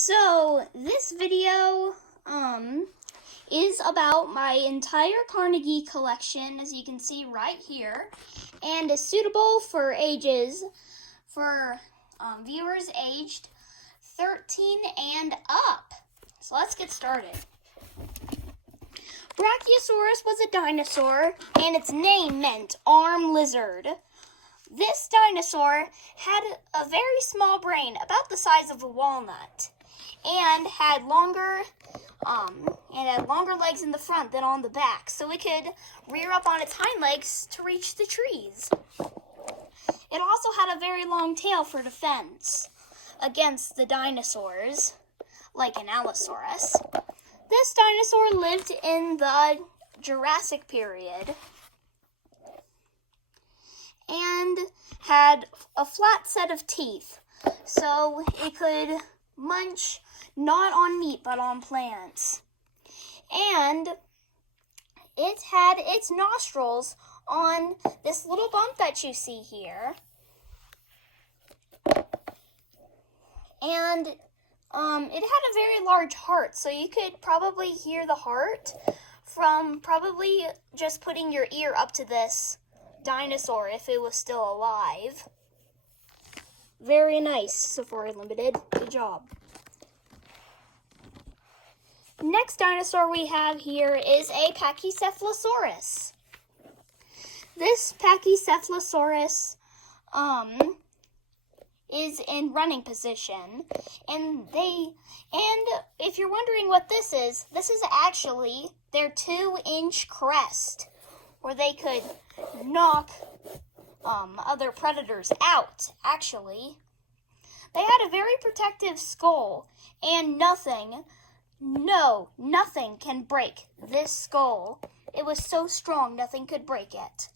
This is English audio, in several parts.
So this video is about my entire Carnegie collection, as you can see right here, and is suitable for viewers aged 13 and up. So let's get started. Brachiosaurus was a dinosaur, and its name meant arm lizard. This dinosaur had a very small brain, about the size of a walnut, and had longer legs in the front than on the back, so it could rear up on its hind legs to reach the trees. It also had a very long tail for defense against the dinosaurs, like an Allosaurus. This dinosaur lived in the Jurassic period and had a flat set of teeth, so it could munch not on meat but on plants. And it had its nostrils on this little bump that you see here. And it had a very large heart, so you could probably hear the heart from probably just putting your ear up to this dinosaur if it was still alive. Very nice, Safari Limited. Good job. Next dinosaur we have here is a Pachycephalosaurus. This Pachycephalosaurus is in running position, and if you're wondering what this is actually their 2-inch crest, where they could knock other predators out, actually. They had a very protective skull, and nothing can break this skull. It was so strong, nothing could break it.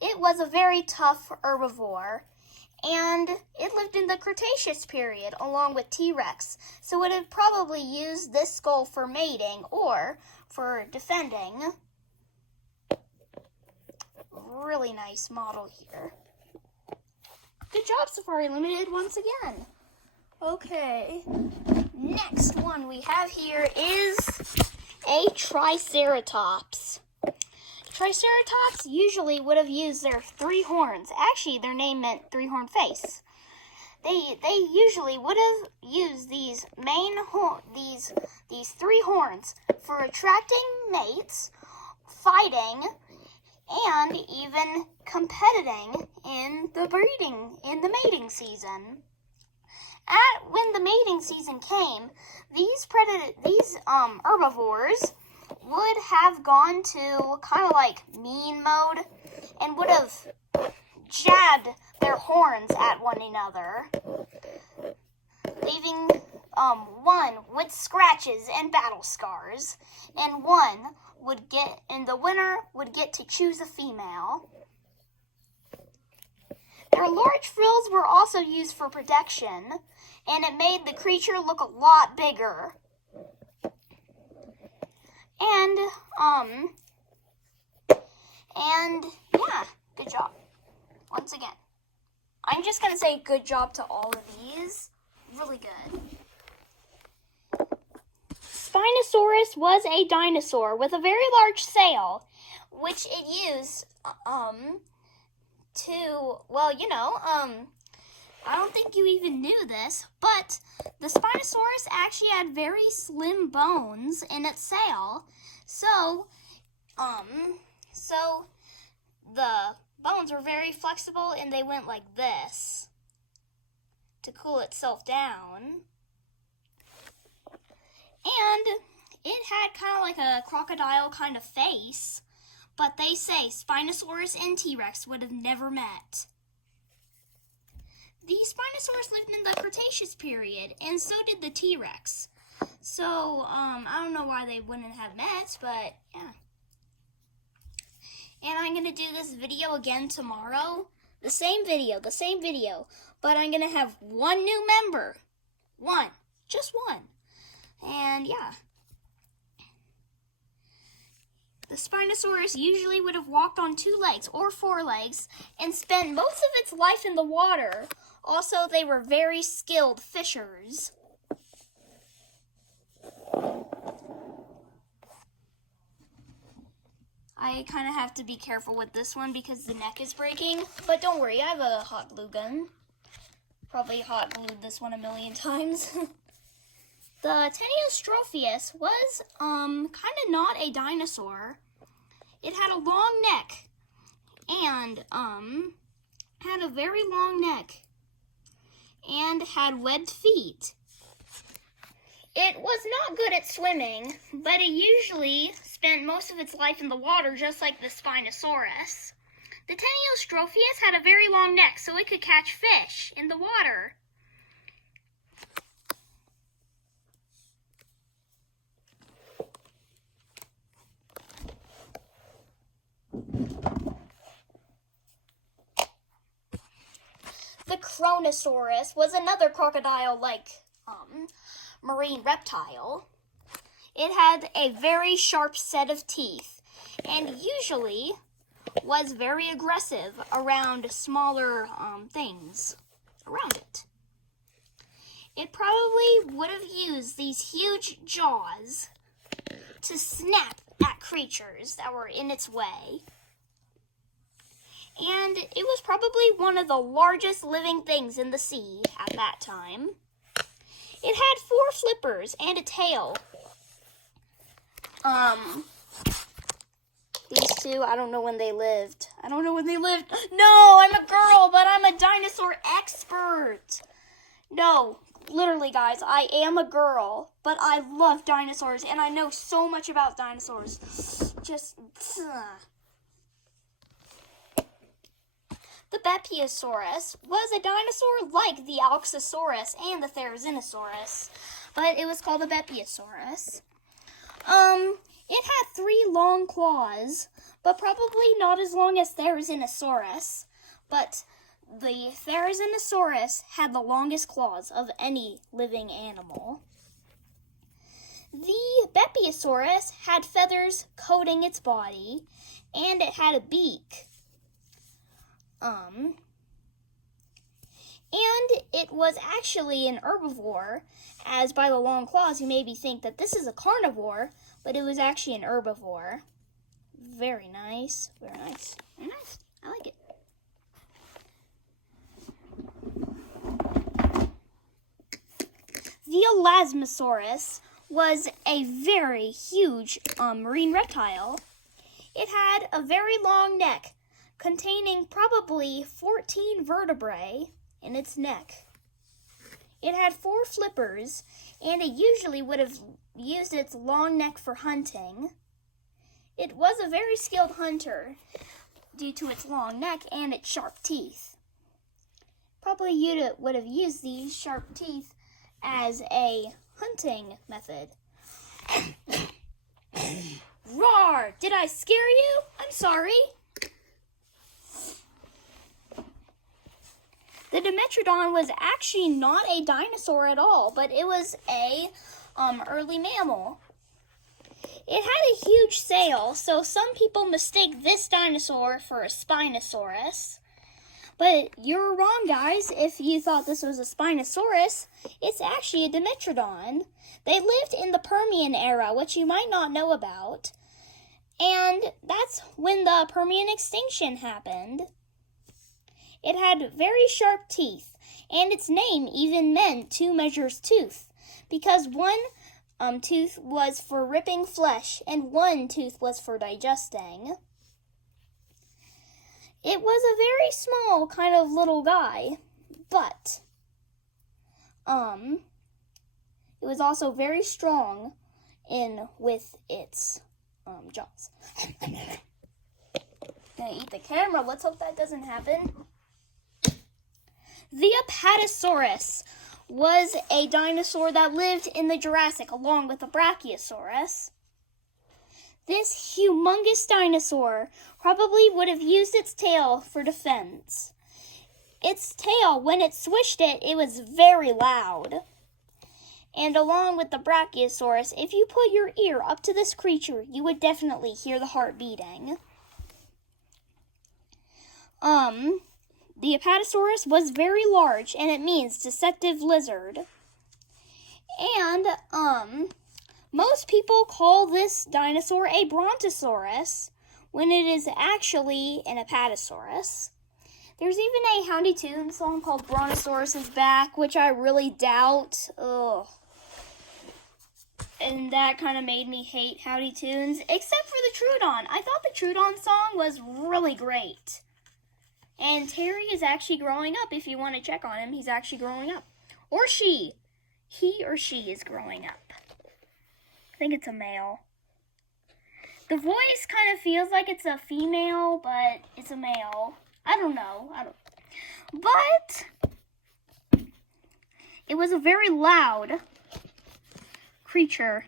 It was a very tough herbivore, and it lived in the Cretaceous period along with T-Rex, so it had probably used this skull for mating or for defending. Really nice model here. Good job, Safari Limited, once again. Okay, next one we have here is a Triceratops. Triceratops usually would have used their 3 horns. Actually, their name meant 3-horned face. They usually would have used these 3 horns for attracting mates, fighting, and even competing in the mating season. When the mating season came, these herbivores would have gone to kind of like mean mode and would have jabbed their horns at one another, leaving one with scratches and battle scars, and the winner would get to choose a female. Their large frills were also used for protection, and it made the creature look a lot bigger. And yeah, good job. Once again, I'm just going to say good job to all of these. Really good. Spinosaurus was a dinosaur with a very large sail, which it used I don't think you even knew this, but the Spinosaurus actually had very slim bones in its sail, so the bones were very flexible, and they went like this to cool itself down. And it had kind of like a crocodile kind of face, but they say Spinosaurus and T-Rex would have never met. The Spinosaurus lived in the Cretaceous period, and so did the T-Rex. So, I don't know why they wouldn't have met, but yeah. And I'm going to do this video again tomorrow. The same video, but I'm going to have one new member. Just one. And yeah. The Spinosaurus usually would have walked on 2 legs or 4 legs and spent most of its life in the water, Also, they were very skilled fishers. I kind of have to be careful with this one because the neck is breaking. But don't worry, I have a hot glue gun. Probably hot glued this one a million times. The Teniostropheus was kind of not a dinosaur. It had a long neck and had a very long neck and had webbed feet. It was not good at swimming, but it usually spent most of its life in the water, just like the Spinosaurus. The Teniostropheus had a very long neck, so it could catch fish in the water. The Kronosaurus was another crocodile-like marine reptile. It had a very sharp set of teeth and usually was very aggressive around smaller things around it. It probably would have used these huge jaws to snap at creatures that were in its way. And it was probably one of the largest living things in the sea at that time. It had 4 flippers and a tail. These two, I don't know when they lived. No, I'm a girl, but I'm a dinosaur expert. No, literally, guys, I am a girl, but I love dinosaurs, and I know so much about dinosaurs. The Bepiosaurus was a dinosaur like the Alxosaurus and the Therizinosaurus, but it was called the Bepiosaurus. It had 3 long claws, but probably not as long as Therizinosaurus. But the Therizinosaurus had the longest claws of any living animal. The Bepiosaurus had feathers coating its body, and it had a beak. And it was actually an herbivore, as by the long claws you maybe think that this is a carnivore, but it was actually an herbivore. Very nice, very nice, very nice. I like it. The Elasmosaurus was a very huge marine reptile. It had a very long neck, containing probably 14 vertebrae in its neck. It had 4 flippers, and it usually would have used its long neck for hunting. It was a very skilled hunter due to its long neck and its sharp teeth. Probably you would have used these sharp teeth as a hunting method. Roar! Did I scare you? I'm sorry. The Dimetrodon was actually not a dinosaur at all, but it was a early mammal. It had a huge sail, so some people mistake this dinosaur for a Spinosaurus. But you're wrong, guys. If you thought this was a Spinosaurus, it's actually a Dimetrodon. They lived in the Permian era, which you might not know about. And that's when the Permian extinction happened. It had very sharp teeth, and its name even meant 2 measures tooth, because one tooth was for ripping flesh and one tooth was for digesting. It was a very small kind of little guy, but it was also very strong with its jaws. Gonna eat the camera. Let's hope that doesn't happen. The Apatosaurus was a dinosaur that lived in the Jurassic along with the Brachiosaurus. This humongous dinosaur probably would have used its tail for defense. Its tail, when it swished it, it was very loud. And along with the Brachiosaurus, if you put your ear up to this creature, you would definitely hear the heart beating. the Apatosaurus was very large, and it means deceptive lizard. And, most people call this dinosaur a Brontosaurus when it is actually an Apatosaurus. There's even a Howdy Toon song called Brontosaurus is Back, which I really doubt. Ugh. And that kind of made me hate Howdy Toons, except for the Troodon. I thought the Troodon song was really great. And Terry is actually growing up. If you want to check on him, he's actually growing up. Or she. He or she is growing up. I think it's a male. The voice kind of feels like it's a female, but it's a male. I don't know. But it was a very loud creature.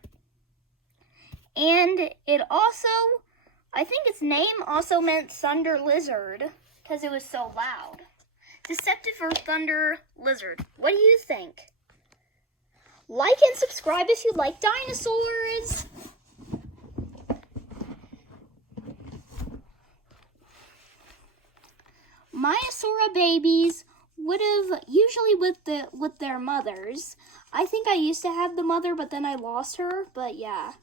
And it also, I think its name also meant thunder lizard because it was so loud. Deceptive or thunder lizard. What do you think? Like and subscribe if you like dinosaurs. Maiasaura babies would have usually with their mothers. I think I used to have the mother, but then I lost her. But yeah.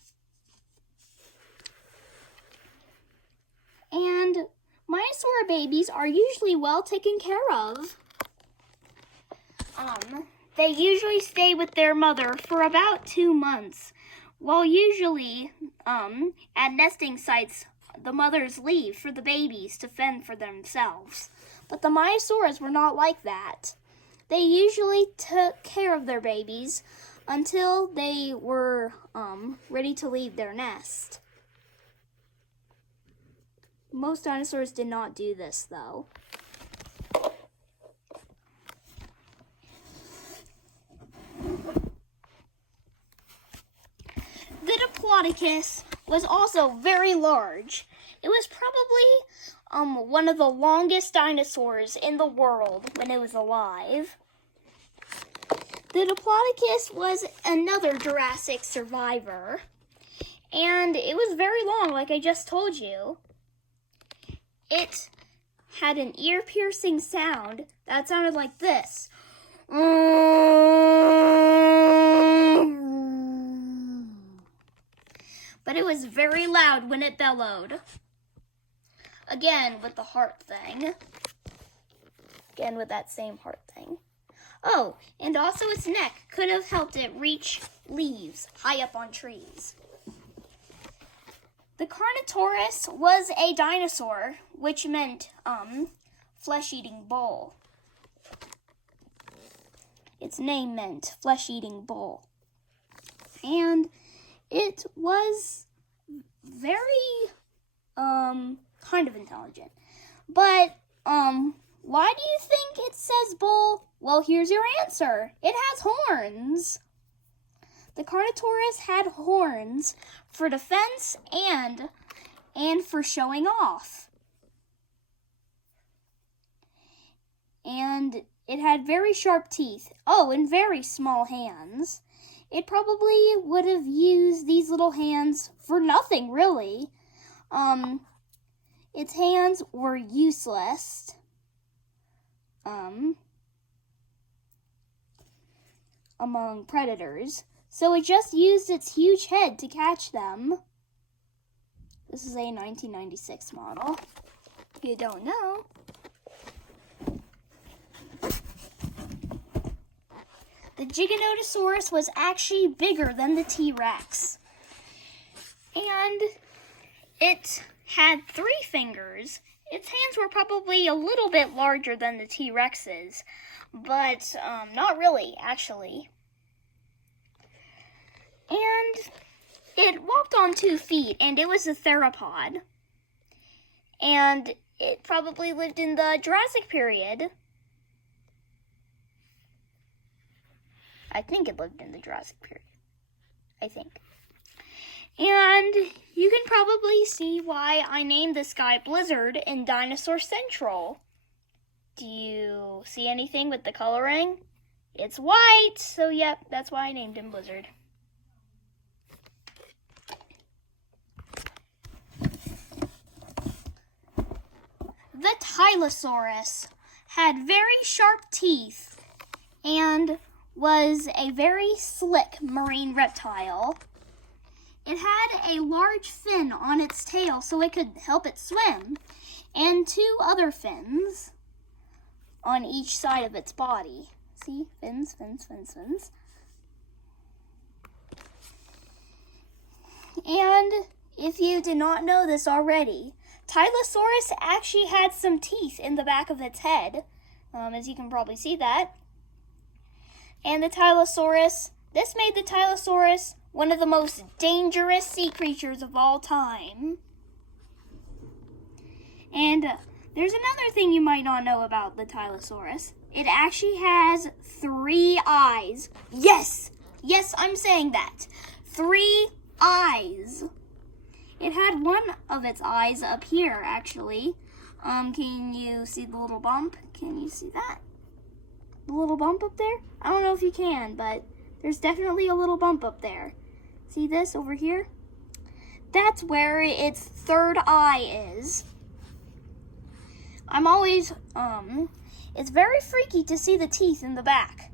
And Maiasaura babies are usually well taken care of. They usually stay with their mother for about 2 months. While usually, at nesting sites, the mothers leave for the babies to fend for themselves. But the Maiasauras were not like that. They usually took care of their babies until they were ready to leave their nest. Most dinosaurs did not do this, though. The Diplodocus was also very large. It was probably one of the longest dinosaurs in the world when it was alive. The Diplodocus was another Jurassic survivor, and it was very long, like I just told you. It had an ear-piercing sound that sounded like this. But it was very loud when it bellowed. Again, with the heart thing. Again, with that same heart thing. Oh, and also its neck could have helped it reach leaves high up on trees. The Carnotaurus was a dinosaur, which meant, flesh-eating bull. Its name meant flesh-eating bull. And it was very, kind of intelligent. But, why do you think it says bull? Well, here's your answer. It has horns. The Carnotaurus had horns for defense and for showing off. And it had very sharp teeth. Oh, and very small hands. It probably would have used these little hands for nothing, really. Its hands were useless. Among predators. So it just used its huge head to catch them. This is a 1996 model. If you don't know. The Giganotosaurus was actually bigger than the T-Rex. And it had 3 fingers. Its hands were probably a little bit larger than the T-Rex's, but not really, actually. And it walked on 2 feet, and it was a theropod. And it probably lived in the Jurassic period. I think it lived in the Jurassic period. I think. And you can probably see why I named this guy Blizzard in Dinosaur Central. Do you see anything with the coloring? It's white, so yep, that's why I named him Blizzard. The Tylosaurus had very sharp teeth and was a very slick marine reptile. It had a large fin on its tail so it could help it swim, and 2 other fins on each side of its body. See? Fins, fins, fins, fins. And if you did not know this already, Tylosaurus actually had some teeth in the back of its head, as you can probably see that. And this made the Tylosaurus one of the most dangerous sea creatures of all time. And there's another thing you might not know about the Tylosaurus. It actually has 3 eyes. Yes, I'm saying that. 3 eyes. It had one of its eyes up here, actually. Can you see the little bump? Can you see that? The little bump up there? I don't know if you can, but there's definitely a little bump up there. See this over here? That's where its 3rd eye is. It's very freaky to see the teeth in the back.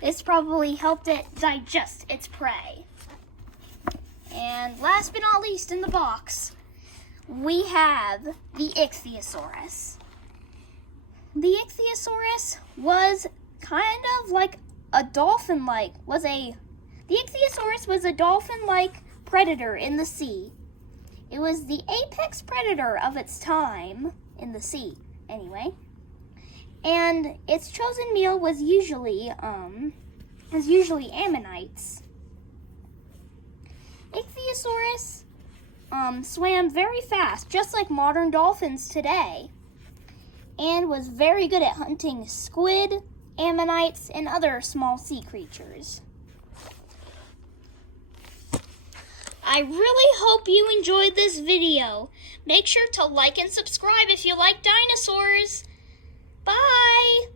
It's probably helped it digest its prey. And last but not least in the box, we have the Ichthyosaurus. The Ichthyosaurus was kind of like a dolphin-like, the Ichthyosaurus was a dolphin-like predator in the sea. It was the apex predator of its time in the sea, anyway. And its chosen meal was usually ammonites. Ichthyosaurus swam very fast, just like modern dolphins today, and was very good at hunting squid, ammonites, and other small sea creatures. I really hope you enjoyed this video. Make sure to like and subscribe if you like dinosaurs. Bye!